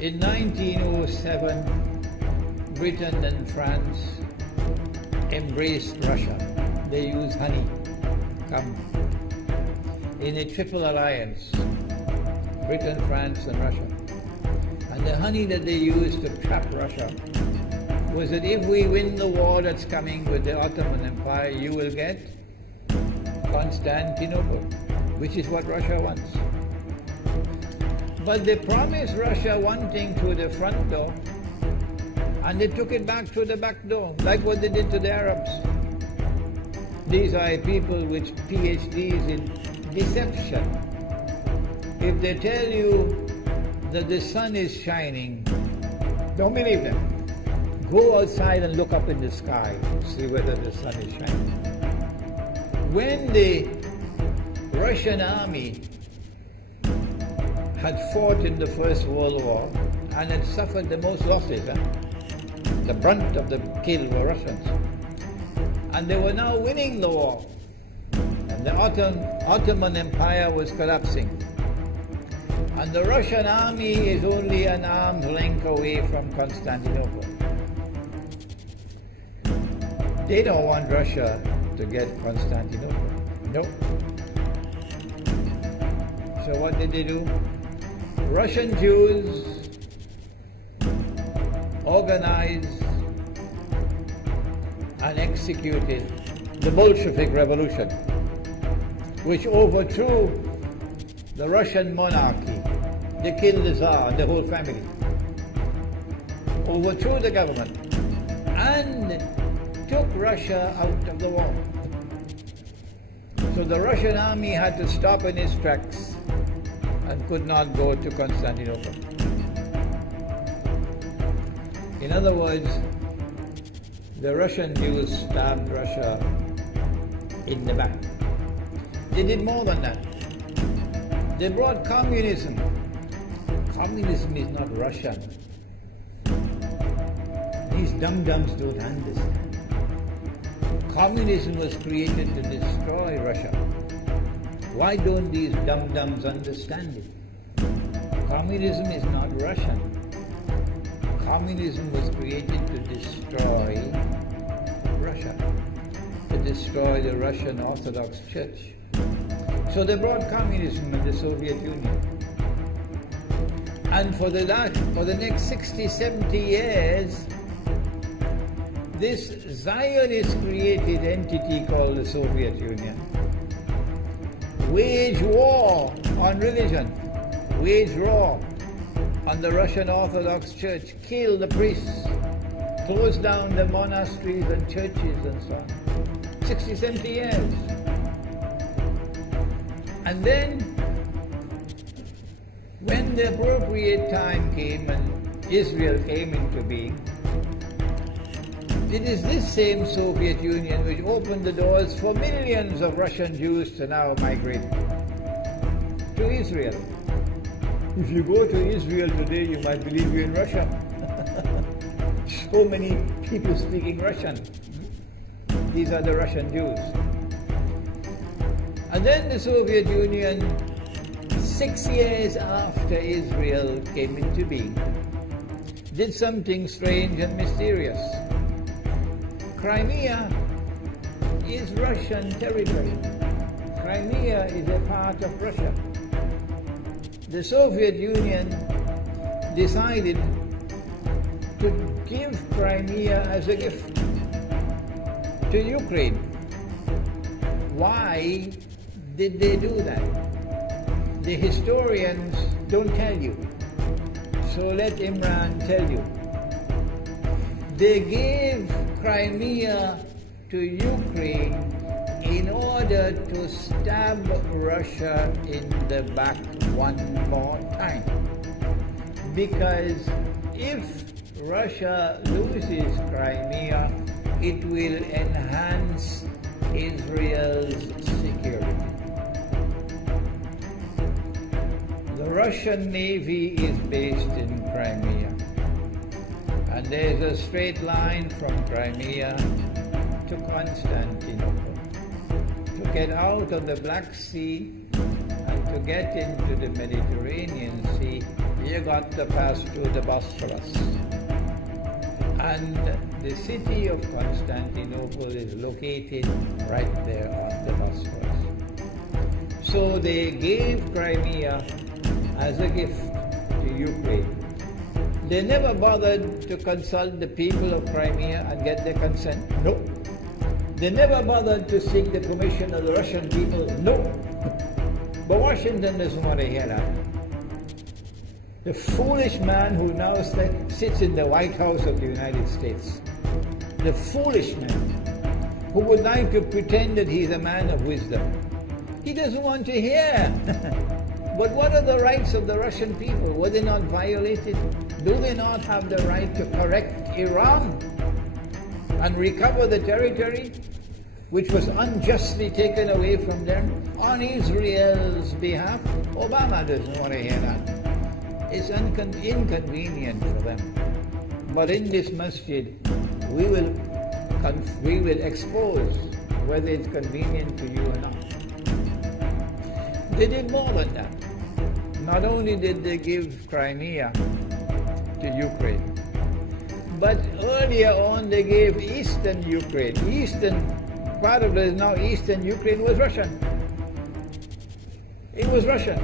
In 1907, Britain and France embraced Russia. They used honey, come, in a triple alliance, Britain, France and Russia. And the honey that they used to trap Russia was that if we win the war that's coming with the Ottoman Empire, you will get Constantinople, which is what Russia wants. But they promised Russia one thing through the front door, and they took it back through the back door, like what they did to the Arabs. These are people with PhDs in deception. If they tell you that the sun is shining, don't believe them. Go outside and look up in the sky, see whether the sun is shining. When the Russian army had fought in the First World War and had suffered the most losses, the brunt of the kill were Russians, and they were now winning the war, and the Ottoman Empire was collapsing, and the Russian army is only an arm's length away from Constantinople. They don't want Russia to get Constantinople. No. So what did they do? Russian Jews organized and executed the Bolshevik Revolution, which overthrew the Russian monarchy. They killed the Tsar and the whole family, overthrew the government, and took Russia out of the war. So the Russian army had to stop in its tracks and could not go to Constantinople. In other words, the Russian Jews stabbed Russia in the back. They did more than that. They brought communism. Communism is not Russian. These dum-dums don't understand. Communism was created to destroy Russia. Why don't these dum-dums understand it? Communism is not Russian. Communism was created to destroy Russia, to destroy the Russian Orthodox Church. So they brought communism in the Soviet Union. And for the next 60, 70 years, this Zionist-created entity called the Soviet Union waged war on religion, waged war on the Russian Orthodox Church, killed the priests, closed down the monasteries and churches and so on. 60, 70 years. And then, when the appropriate time came and Israel came into being, it is this same Soviet Union which opened the doors for millions of Russian Jews to now migrate to Israel. If you go to Israel today, you might believe you're in Russia. So many people speaking Russian. These are the Russian Jews. And then the Soviet Union, 6 years after Israel came into being, did something strange and mysterious. Crimea is Russian territory. Crimea is a part of Russia. The Soviet Union decided to give Crimea as a gift to Ukraine. Why did they do that? The historians don't tell you. So let Imran tell you. They gave Crimea to Ukraine in order to stab Russia in the back one more time. Because if Russia loses Crimea, it will enhance Israel's security. The Russian Navy is based in Crimea, and there's a straight line from Crimea to Constantinople. To get out of the Black Sea and to get into the Mediterranean Sea, you got to pass through the Bosphorus. And the city of Constantinople is located right there on the Bosphorus. So they gave Crimea as a gift to Ukraine. They never bothered to consult the people of Crimea and get their consent. No. They never bothered to seek the permission of the Russian people. No. But Washington doesn't want to hear that. The foolish man who now sits in the White House of the United States, the foolish man who would like to pretend that he's a man of wisdom, he doesn't want to hear. But what are the rights of the Russian people? Were they not violated? Do they not have the right to correct Iran and recover the territory which was unjustly taken away from them on Israel's behalf? Obama doesn't want to hear that. It's inconvenient for them. But in this masjid, we will expose whether it's convenient to you or not. They did more than that. Not only did they give Crimea to Ukraine, but earlier on they gave eastern Ukraine. Part of it now eastern Ukraine was Russian. It was Russian.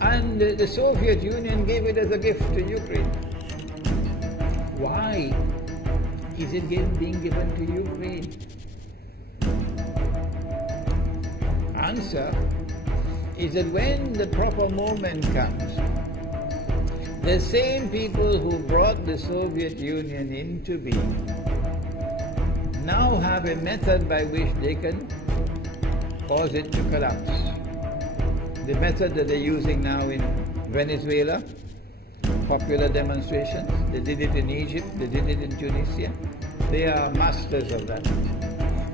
And the Soviet Union gave it as a gift to Ukraine. Why is it being given to Ukraine? Answer is that when the proper moment comes, the same people who brought the Soviet Union into being now have a method by which they can cause it to collapse. The method that they're using now in Venezuela, popular demonstrations, they did it in Egypt, they did it in Tunisia. They are masters of that.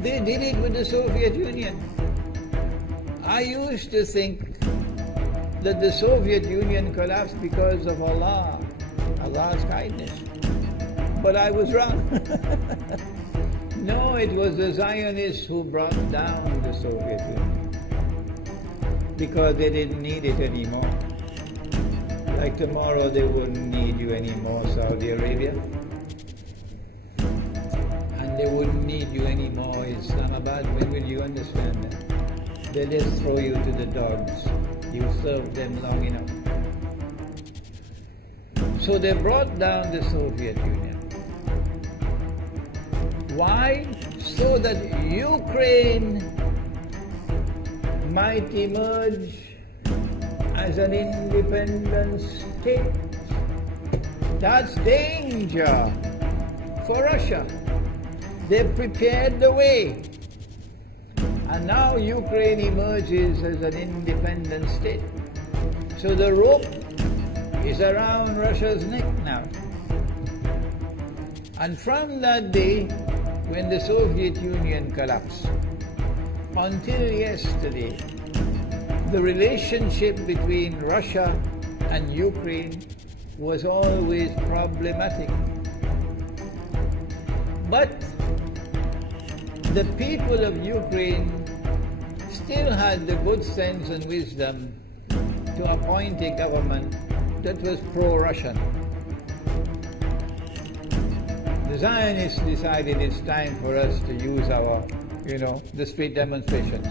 They did it with the Soviet Union. I used to think that the Soviet Union collapsed because of Allah's kindness. But I was wrong. No, it was the Zionists who brought down the Soviet Union because they didn't need it anymore. Like tomorrow they wouldn't need you anymore, Saudi Arabia. And they wouldn't need you anymore, Islamabad. When will you understand that? They just throw you to the dogs. You served them long enough. So they brought down the Soviet Union. Why? So that Ukraine might emerge as an independent state. That's danger for Russia. They've prepared the way. And now Ukraine emerges as an independent state. So the rope is around Russia's neck now. And from that day, when the Soviet Union collapsed, until yesterday, the relationship between Russia and Ukraine was always problematic. But the people of Ukraine still had the good sense and wisdom to appoint a government that was pro-Russian. The Zionists decided it's time for us to use our, the street demonstrations.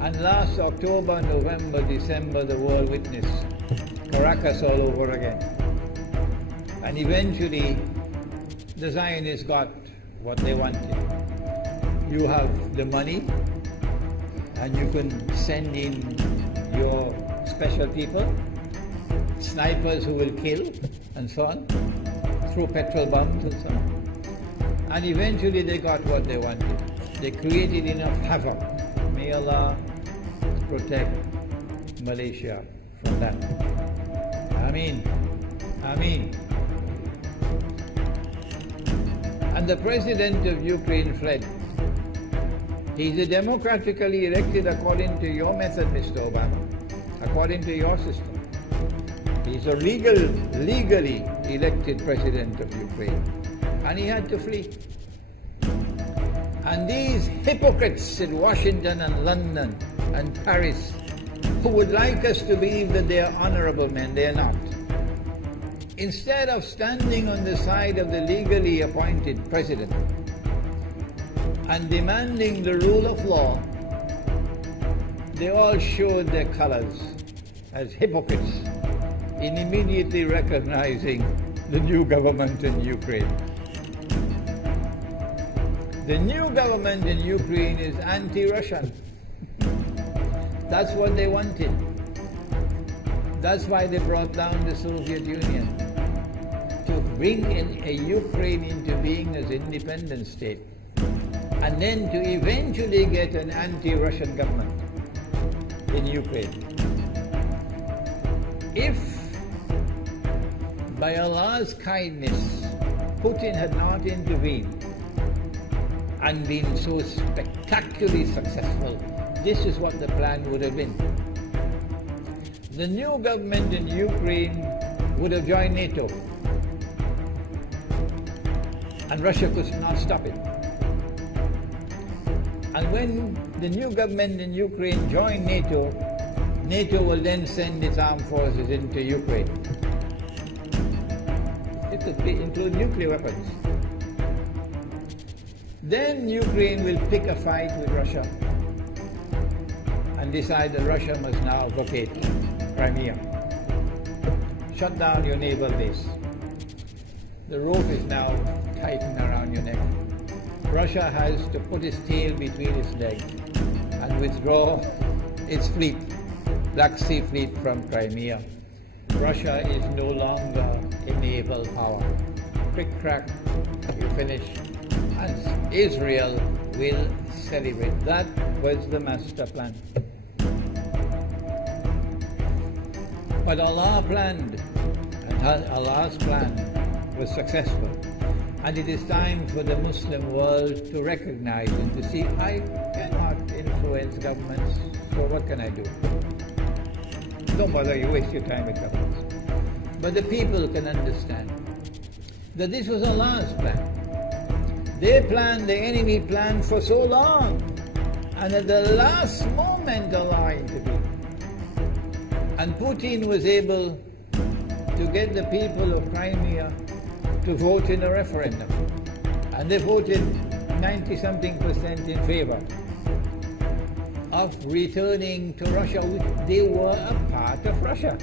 And last October, November, December, the world witnessed Caracas all over again. And eventually, the Zionists got what they wanted. You have the money, and you can send in your special people, snipers who will kill, and so on, through petrol bombs and so on. And eventually they got what they wanted. They created enough havoc. May Allah protect Malaysia from that. Ameen. Ameen. And the president of Ukraine fled. He's a democratically elected according to your method, Mr. Obama, according to your system. He's a legally elected president of Ukraine. And he had to flee. And these hypocrites in Washington and London and Paris who would like us to believe that they are honorable men. They are not. Instead of standing on the side of the legally appointed president and demanding the rule of law, they all showed their colors as hypocrites in immediately recognizing the new government in Ukraine. The new government in Ukraine is anti-Russian. That's what they wanted. That's why they brought down the Soviet Union, to bring in a Ukraine into being as an independent state, and then to eventually get an anti-Russian government in Ukraine. If by Allah's kindness Putin had not intervened and been so spectacularly successful, this is what the plan would have been. The new government in Ukraine would have joined NATO, and Russia could not stop it. And when the new government in Ukraine joined NATO, NATO will then send its armed forces into Ukraine. It could include nuclear weapons. Then Ukraine will pick a fight with Russia and decide that Russia must now vacate Crimea. Shut down your naval base. The rope is now tightened around your neck. Russia has to put its tail between its legs and withdraw its fleet, Black Sea Fleet, from Crimea. Russia is no longer a naval power. Quick crack, you finish. And Israel will celebrate. That was the master plan. But Allah planned, and Allah's plan was successful. And it is time for the Muslim world to recognize and to see, I cannot influence governments, so what can I do? Don't bother, you waste your time with governments. But the people can understand that this was Allah's plan. They planned, the enemy planned for so long, and at the last moment Allah intervened. And Putin was able to get the people of Crimea to vote in a referendum. And they voted 90-something% in favor of returning to Russia. They were a part of Russia,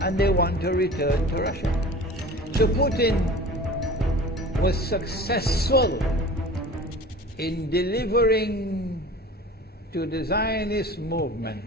and they want to return to Russia. So Putin was successful in delivering to the Zionist movement